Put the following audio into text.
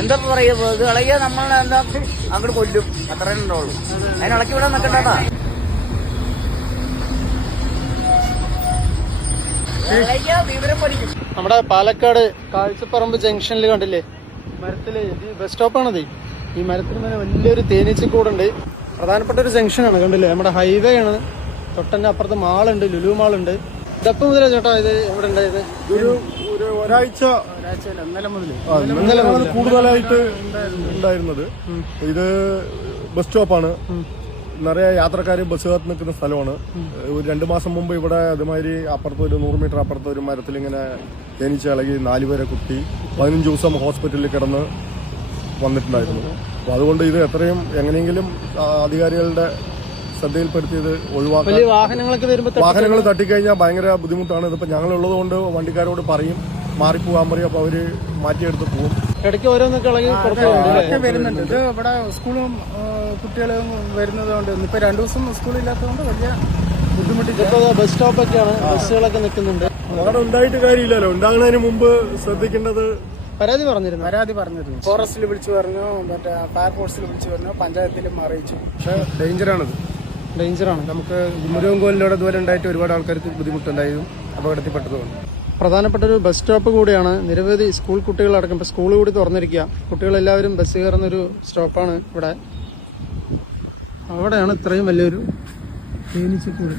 എന്താ പറയാ, ഇത് ഇളകിയാൽ നമ്മൾ എന്താ അങ്ങോട്ട് കൊല്ലും, അത്രേ ഉണ്ടാവുള്ളൂ. അതിന് ഇളക്കി വിടാൻ നിൽക്കണ്ടാ. വിവരം പഠിക്കും. നമ്മുടെ പാലക്കാട് കാഴ്ചപ്പറമ്പ് ജംഗ്ഷനിൽ കണ്ടില്ലേ, മരത്തില് ബസ് സ്റ്റോപ്പാണത്. ഈ മരത്തിന് മേലെ വലിയൊരു തേനീച്ചക്കൂടുണ്ട്. പ്രധാനപ്പെട്ട ഒരു ജംഗ്ഷനാണ്, കണ്ടില്ലേ, നമ്മുടെ ഹൈവേ ആണ്. തൊട്ടന്നെ അപ്പുറത്ത് മാളുണ്ട്, ലുലു മാളുണ്ട്. ഇതപ്പം മുതലേ ചേട്ടാ ഇത് എവിടെ ഉണ്ടായത്? ഒരാഴ്ച ഇന്നലെ കൂടുതലായിട്ട് ഉണ്ടായിരുന്നത്. ഇത് ബസ് സ്റ്റോപ്പാണ്, നിറയെ യാത്രക്കാർ ബസ് കാത്ത് നിൽക്കുന്ന സ്ഥലമാണ്. ഒരു 2 മാസം മുമ്പ് ഇവിടെ അതുമാതിരി അപ്പുറത്ത് ഒരു 100 മീറ്റർ അപ്പുറത്ത് ഒരു മരത്തിൽ ഇങ്ങനെ തേനീച്ച ഇളകി 4 പേരെ കുത്തി 15 ദിവസം ഹോസ്പിറ്റലിൽ കിടന്ന് വന്നിട്ടുണ്ടായിരുന്നു. അപ്പൊ അതുകൊണ്ട് ഇത് എത്രയും എങ്ങനെയെങ്കിലും അധികാരികളുടെ ശ്രദ്ധയിൽപ്പെടുത്തിയത് ഒഴിവാക്കാൻ. വാഹനങ്ങൾ തട്ടിക്കഴിഞ്ഞാൽ ഭയങ്കര ബുദ്ധിമുട്ടാണ്. ഇതിപ്പോ ഞങ്ങളുള്ളത് കൊണ്ട് വണ്ടിക്കാരോട് പറയും, മാറിപ്പോകാൻ പറയും. അപ്പൊ അവര് മാറ്റിയെടുത്ത് പോകും. ഇടയ്ക്ക് ഓരോന്നൊക്കെ ഇളകി വരുന്നുണ്ട്. ഇത് ഇവിടെ സ്കൂളും കുട്ടികളും വരുന്നത് കൊണ്ട് ഇപ്പൊ 2 ദിവസം സ്കൂളില്ലാത്തതുകൊണ്ട് വലിയ ബുദ്ധിമുട്ടില്ല. ബസ് സ്റ്റോപ്പൊക്കെയാണ്, ബസ്സുകളൊക്കെ നിൽക്കുന്നുണ്ട്. അവിടെ ഉണ്ടായിട്ട് കാര്യമില്ലല്ലോ. ഉണ്ടാകുന്നതിന് മുമ്പ് ശ്രദ്ധിക്കേണ്ടത്. പരാതി പറഞ്ഞിരുന്നു. ഫോറസ്റ്റിൽ വിളിച്ചു പറഞ്ഞു, മറ്റേ ഫയർഫോഴ്സിൽ വിളിച്ചു പറഞ്ഞു, പഞ്ചായത്തിലും അറിയിച്ചു. പക്ഷെ ഡേഞ്ചറാണ്. നമുക്ക് മുരുകൻകോലിലൂടെ ദൂരം ഉണ്ടായിട്ട് ഒരുപാട് ആൾക്കാർക്ക് ബുദ്ധിമുട്ടുണ്ടായിരുന്നു, അപകടത്തിൽപ്പെട്ടതുകൊണ്ട്. പ്രധാനപ്പെട്ട ഒരു ബസ് സ്റ്റോപ്പ് കൂടിയാണ്. നിരവധി സ്കൂൾ കുട്ടികളടക്കം ഇപ്പൊ സ്കൂൾ കൂടി തുറന്നിരിക്കുക. കുട്ടികളെല്ലാവരും ബസ് കയറുന്നൊരു സ്റ്റോപ്പാണ് ഇവിടെ. അവിടെയാണ് ഇത്രയും വലിയൊരു തേനീച്ചക്കൂട്.